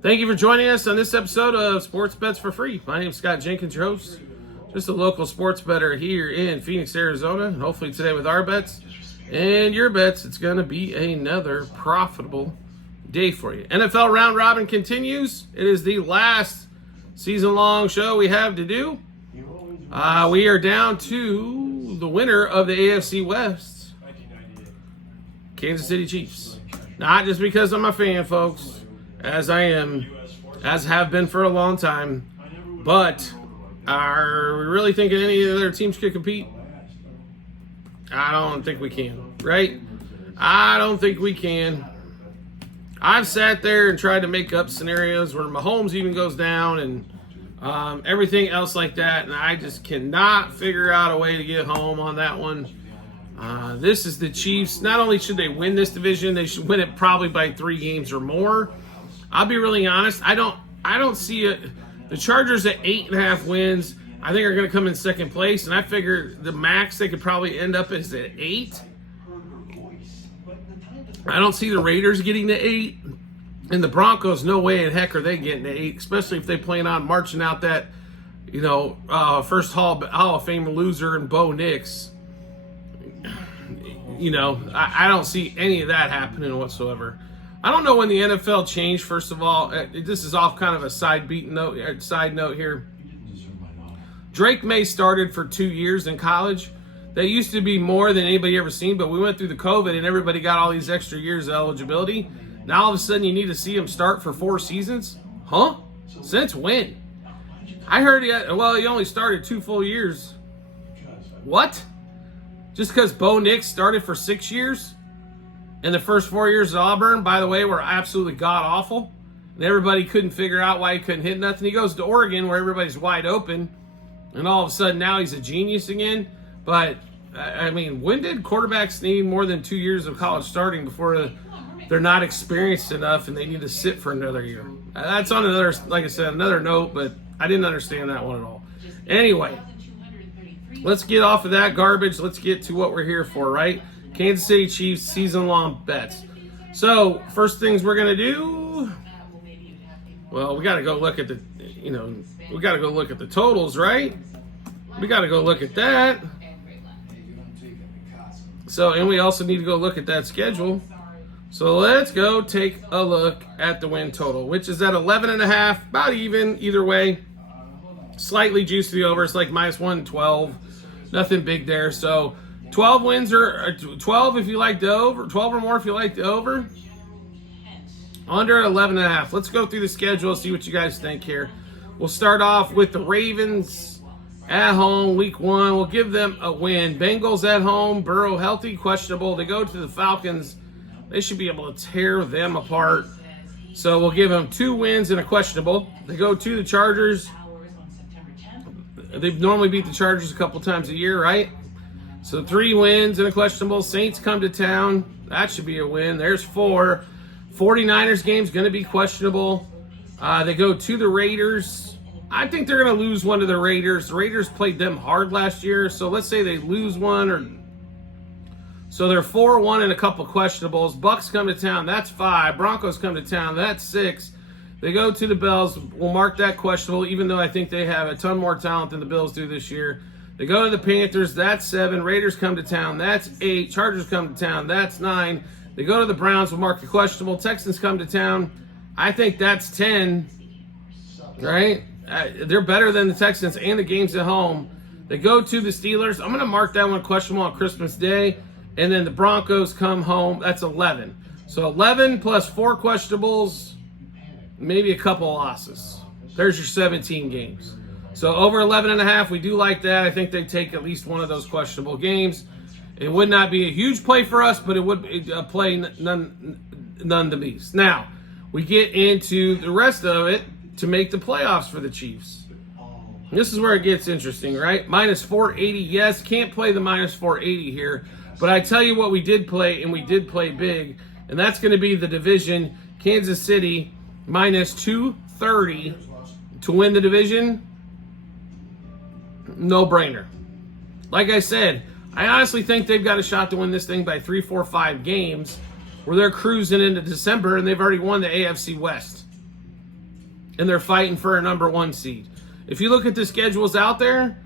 Thank you for joining us on this episode of Sports Bets for Free. My name is Scott Jenkins, your host. Just a local sports bettor here in Phoenix, Arizona. And hopefully today with our bets and your bets, it's going to be another profitable day for you. NFL Round Robin continues. It is the last season-long show we have to do. We are down to the winner of the AFC West, Kansas City Chiefs. Not just because I'm a fan, folks, as have been for a long time, but are we really thinking any of the other teams could compete? I don't think we can, right? I don't think we can. I've sat there and tried to make up scenarios where Mahomes even goes down and everything else like that, and I just cannot figure out a way to get home on that one. This is the Chiefs. Not only should they win this division, they should win it probably by 3 games or more. I'll be really honest. I don't see it. The Chargers at 8.5 wins, I think are going to come in second place, and I figure the max they could probably end up is at 8. I don't see the Raiders getting to 8, and the Broncos, no way in heck are they getting to 8, especially if they plan on marching out that, first Hall of Fame loser and Bo Nix. I don't see any of that happening whatsoever. I don't know when the NFL changed, first of all. This is off kind of a side note here. Drake May started for 2 years in college. That used to be more than anybody ever seen, but we went through the COVID and everybody got all these extra years of eligibility. Now all of a sudden you need to see him start for 4 seasons? Huh? Since when? I heard he only started 2 full years. What? Just because Bo Nix started for 6 years? And the first 4 years at Auburn, by the way, were absolutely god-awful. And everybody couldn't figure out why he couldn't hit nothing. He goes to Oregon where everybody's wide open. And all of a sudden now he's a genius again. But, when did quarterbacks need more than 2 years of college starting before they're not experienced enough and they need to sit for another year? That's on another note, but I didn't understand that one at all. Anyway, let's get off of that garbage. Let's get to what we're here for, right? Kansas City Chiefs season-long bets. So, first things we're going to do, we got to go look at the totals, right? We got to go look at that. So, and we also need to go look at that schedule. So, let's go take a look at the win total, which is at 11.5, about even, either way. Slightly juiced to the over. It's like minus 112. Nothing big there. So, 12 wins or 12 if you like the over, 12 or more if you like the over. Under 11.5. Let's go through the schedule, see what you guys think here. We'll start off with the Ravens at home, week 1. We'll give them a win. Bengals at home, Burrow healthy, questionable. They go to the Falcons. They should be able to tear them apart. So we'll give them 2 wins and a questionable. They go to the Chargers. They've normally beat the Chargers a couple times a year, right? So 3 wins and a questionable. Saints come to town. That should be a win. There's 4. 49ers game's going to be questionable. They go to the Raiders. I think they're going to lose one to the Raiders. The Raiders played them hard last year. So let's say they lose one. So they're 4-1 and a couple questionables. Bucks come to town. That's 5. Broncos come to town. That's 6. They go to the Bills. We'll mark that questionable, even though I think they have a ton more talent than the Bills do this year. They go to the Panthers, that's 7. Raiders come to town, that's 8. Chargers come to town, that's 9. They go to the Browns, we'll mark the questionable. Texans come to town, I think that's 10, right? They're better than the Texans and the games at home. They go to the Steelers. I'm going to mark that one questionable on Christmas Day. And then the Broncos come home, that's 11. So 11 plus 4 questionables, maybe a couple losses. There's your 17 games. So over 11.5, we do like that. I think they take at least one of those questionable games. It would not be a huge play for us, but it would be a play none the least. Now, we get into the rest of it to make the playoffs for the Chiefs. This is where it gets interesting, right? Minus 480, yes, can't play the minus 480 here. But I tell you what we did play, and we did play big, and that's going to be the division. Kansas City minus 230 to win the division. No-brainer. Like I said, I honestly think they've got a shot to win this thing by 3, 4, 5 games where they're cruising into December and they've already won the AFC West. and they're fighting for a number 1 seed. If you look at the schedules out there,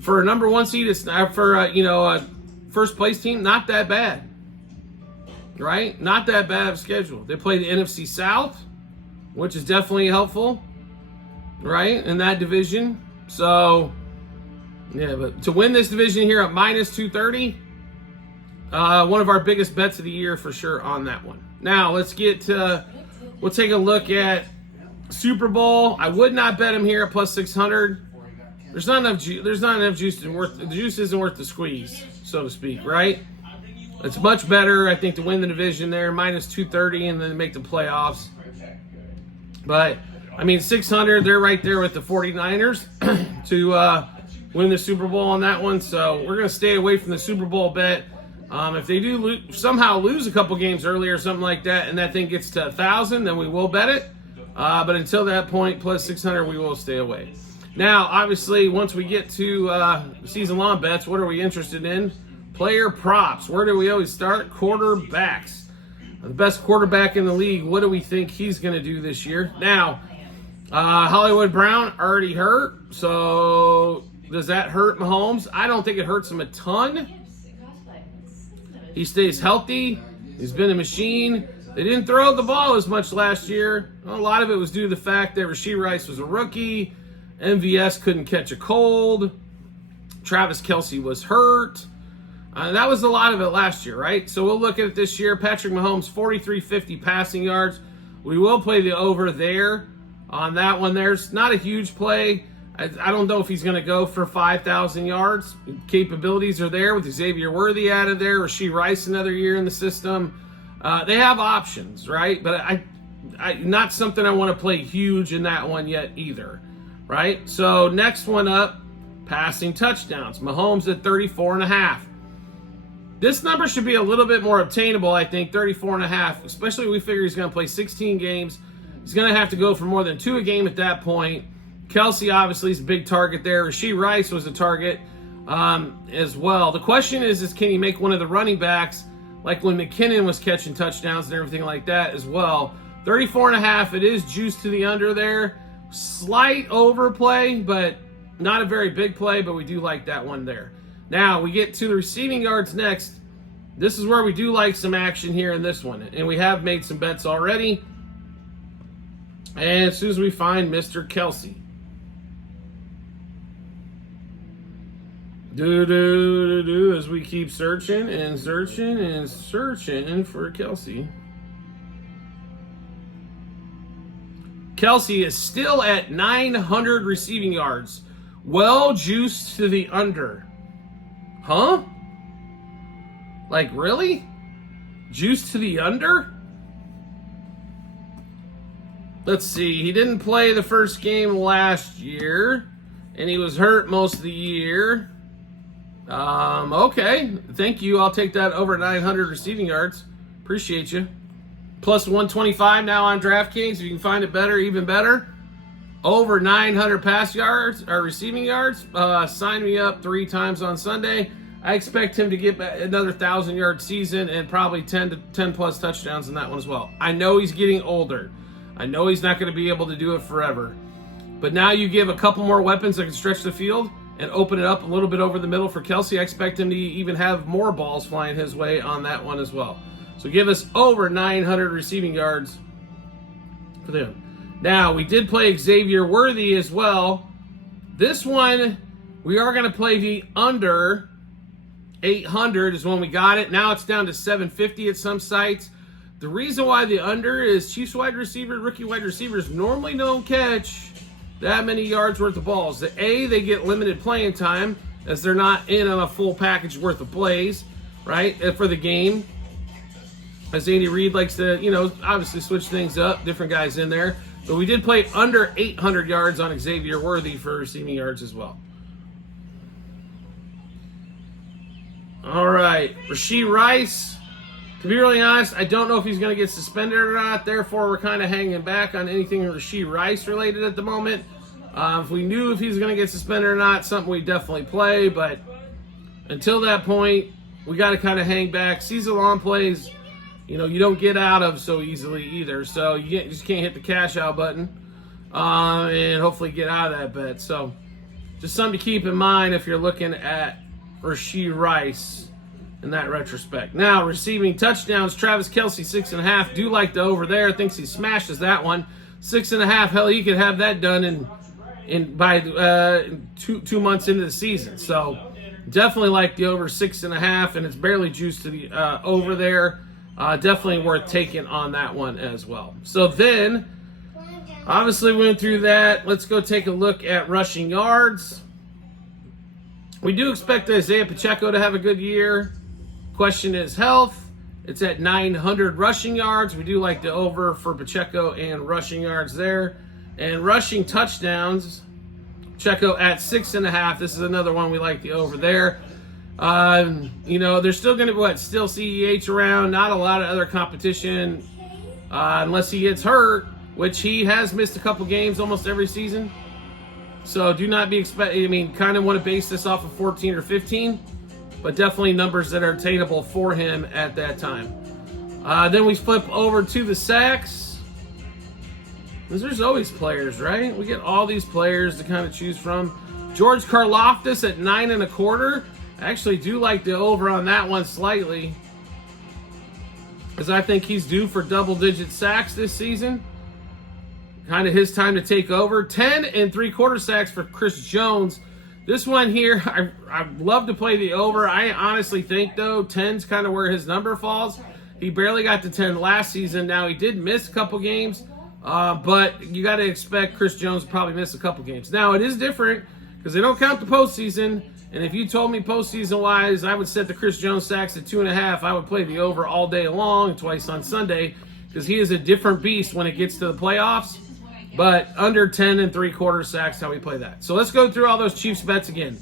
for a number 1 seed, it's not for a first place team, not that bad, right? Not that bad of a schedule. They play the NFC South, which is definitely helpful, right, in that division. So, yeah, but to win this division here at minus 230, one of our biggest bets of the year for sure on that one. Now, we'll take a look at Super Bowl. I would not bet him here at plus 600. There's not enough juice. The juice isn't worth the squeeze, so to speak, right? It's much better, I think, to win the division there, minus 230, and then make the playoffs. But, I mean, 600, they're right there with the 49ers to win the Super Bowl on that one. So we're going to stay away from the Super Bowl bet. If they do somehow lose a couple games early or something like that, and that thing gets to 1,000, then we will bet it. But until that point, plus 600, we will stay away. Now, obviously, once we get to season-long bets, what are we interested in? Player props. Where do we always start? Quarterbacks. The best quarterback in the league. What do we think he's going to do this year? Now, Hollywood Brown already hurt. So does that hurt Mahomes? I don't think it hurts him a ton. He stays healthy. He's been a machine. They didn't throw the ball as much last year. A lot of it was due to the fact that Rashee Rice was a rookie. MVS couldn't catch a cold. Travis Kelce was hurt. That was a lot of it last year, right? So we'll look at it this year. Patrick Mahomes, 4,350 passing yards. We will play the over there on that one. There's not a huge play. I don't know if he's going to go for 5,000 yards. Capabilities are there with Xavier Worthy out of there. Rashee Rice another year in the system. They have options, right? But I not something I want to play huge in that one yet either, right? So next one up, passing touchdowns. Mahomes at 34.5. This number should be a little bit more obtainable, I think, 34.5, especially we figure he's going to play 16 games. He's going to have to go for more than 2 a game at that point. Kelce, obviously, is a big target there. Rashee Rice was a target as well. The question is can he make one of the running backs, like when McKinnon was catching touchdowns and everything like that as well. 34.5, it is juiced to the under there. Slight overplay, but not a very big play, but we do like that one there. Now, we get to the receiving yards next. This is where we do like some action here in this one. And we have made some bets already. And as soon as we find Mr. Kelce. As we keep searching and searching and searching for Kelce. Kelce is still at 900 receiving yards. Well juiced to the under. Huh? Like, really? Juice to the under? Let's see. He didn't play the first game last year, and he was hurt most of the year. Okay. Thank you. I'll take that over 900 receiving yards. Appreciate you. Plus 125 now on DraftKings. If you can find it better, even better. Over 900 pass yards or receiving yards. Sign me up 3 times on Sunday. I expect him to get another 1,000-yard season and probably 10 plus touchdowns in that one as well. I know he's getting older. I know he's not going to be able to do it forever. But now you give a couple more weapons that can stretch the field and open it up a little bit over the middle for Kelce. I expect him to even have more balls flying his way on that one as well. So give us over 900 receiving yards for them. Now, we did play Xavier Worthy as well. This one, we are going to play the under 800 is when we got it. Now it's down to 750 at some sites. The reason why the under is Chiefs wide receivers, rookie wide receivers normally don't catch that many yards worth of balls. They get limited playing time as they're not in on a full package worth of plays, right, for the game. As Andy Reid likes to, obviously switch things up, different guys in there. But we did play under 800 yards on Xavier Worthy for receiving yards as well. All right, Rashee Rice. To be really honest, I don't know if he's going to get suspended or not. Therefore, we're kind of hanging back on anything Rashee Rice related at the moment. If we knew if he's going to get suspended or not, something we definitely play. But until that point, we got to kind of hang back. Season-long plays, you don't get out of so easily either. So you just can't hit the cash out button. and hopefully get out of that bet. So just something to keep in mind if you're looking at Rashee Rice in that retrospect. Now, receiving touchdowns, Travis Kelce, 6.5. Do like the over there. Thinks he smashes that one. 6.5. Hell, he could have that done by 2 months into the season. So definitely like the over 6.5, and it's barely juiced to the over there. Definitely worth taking on that one as well. So then, obviously we went through that. Let's go take a look at rushing yards. We do expect Isaiah Pacheco to have a good year. Question is health. It's at 900 rushing yards. We do like the over for Pacheco and rushing yards there. And rushing touchdowns, Pacheco at 6.5. This is another one we like the over there. There's still going to be still CEH around. Not a lot of other competition unless he gets hurt, which he has missed a couple games almost every season. So do not be kind of want to base this off of 14 or 15, but definitely numbers that are attainable for him at that time. Then we flip over to the sacks. There's always players, right? We get all these players to kind of choose from. George Karlaftis at 9.25. I actually do like the over on that one slightly, because I think he's due for double-digit sacks this season. Kind of his time to take over. 10.75 sacks for Chris Jones. This one here, I'd love to play the over. I honestly think, though, 10's kind of where his number falls. He barely got to 10 last season. Now, he did miss a couple games, but you got to expect Chris Jones to probably miss a couple games. Now, it is different because they don't count the postseason. And if you told me postseason-wise, I would set the Chris Jones sacks at 2.5. I would play the over all day long, twice on Sunday, because he is a different beast when it gets to the playoffs. But under 10.75 sacks, how we play that. So let's go through all those Chiefs bets again.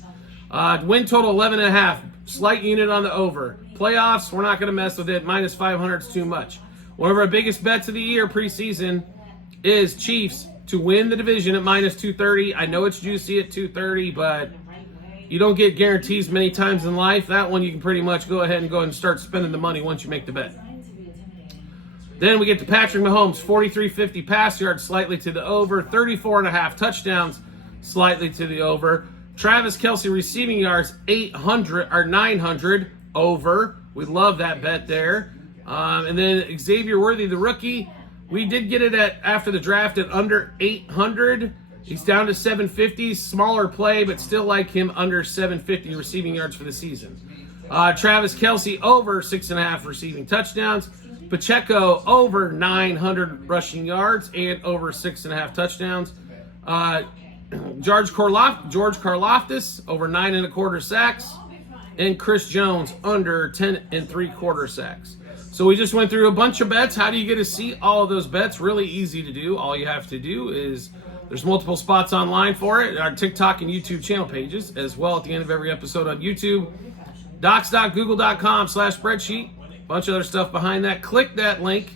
Win total 11.5. Slight unit on the over. Playoffs, we're not going to mess with it. Minus 500 is too much. One of our biggest bets of the year preseason is Chiefs to win the division at minus 230. I know it's juicy at 230, but you don't get guarantees many times in life. That one you can pretty much go ahead and start spending the money once you make the bet. Then we get to Patrick Mahomes, 4,350 pass yards, slightly to the over. 34.5 touchdowns, slightly to the over. Travis Kelce receiving yards, 900 over. We love that bet there. And then Xavier Worthy, the rookie, we did get it after the draft at under 800. He's down to 750, smaller play, but still like him under 750 receiving yards for the season. Travis Kelce over 6.5 receiving touchdowns. Pacheco over 900 rushing yards and over 6.5 touchdowns. George Karlaftis over 9.25 sacks, and Chris Jones under 10.75 sacks. So we just went through a bunch of bets. How do you get to see all of those bets? Really easy to do. All you have to do is there's multiple spots online for it. Our TikTok and YouTube channel pages as well at the end of every episode on YouTube. Docs.google.com/spreadsheet. Bunch of other stuff behind that. Click that link,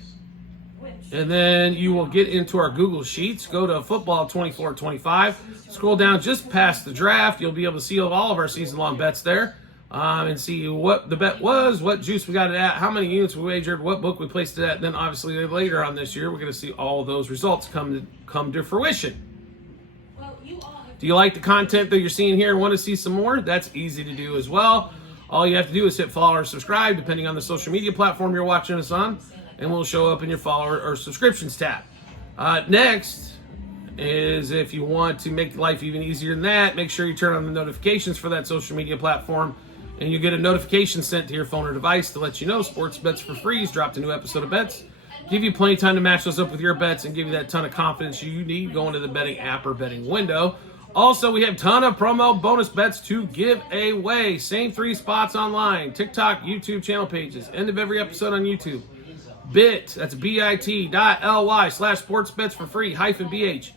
and then you will get into our Google Sheets. Go to Football 2425. Scroll down just past the draft. You'll be able to see all of our season-long bets there, and see what the bet was, what juice we got it at, how many units we wagered, what book we placed it at. And then obviously later on this year, we're going to see all of those results come to fruition. Do you like the content that you're seeing here and want to see some more? That's easy to do as well. All you have to do is hit follow or subscribe, depending on the social media platform you're watching us on, and we'll show up in your follower or subscriptions tab. Next is, if you want to make life even easier than that, make sure you turn on the notifications for that social media platform, and you get a notification sent to your phone or device to let you know Sports Bets for Free has dropped a new episode of bets. Give you plenty of time to match those up with your bets and give you that ton of confidence you need going to the betting app or betting window. Also, we have a ton of promo bonus bets to give away. Same 3 spots online. TikTok, YouTube channel pages. End of every episode on YouTube. That's bit.ly/sportsbets for free -BH.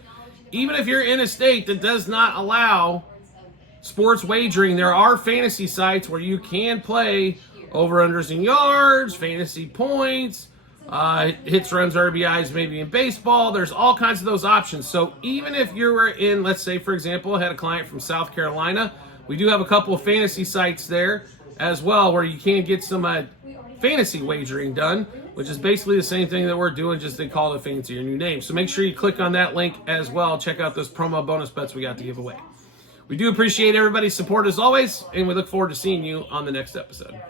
Even if you're in a state that does not allow sports wagering, there are fantasy sites where you can play over-unders in yards, fantasy points, hits, runs, RBIs, maybe in baseball. There's all kinds of those options. So even if you were in, let's say, for example, I had a client from South Carolina, we do have a couple of fantasy sites there as well where you can get some fantasy wagering done. which is basically the same thing that we're doing, just they call it a fancier new name. So make sure you click on that link as well. Check out those promo bonus bets we got to give away. We do appreciate everybody's support as always, and we look forward to seeing you on the next episode.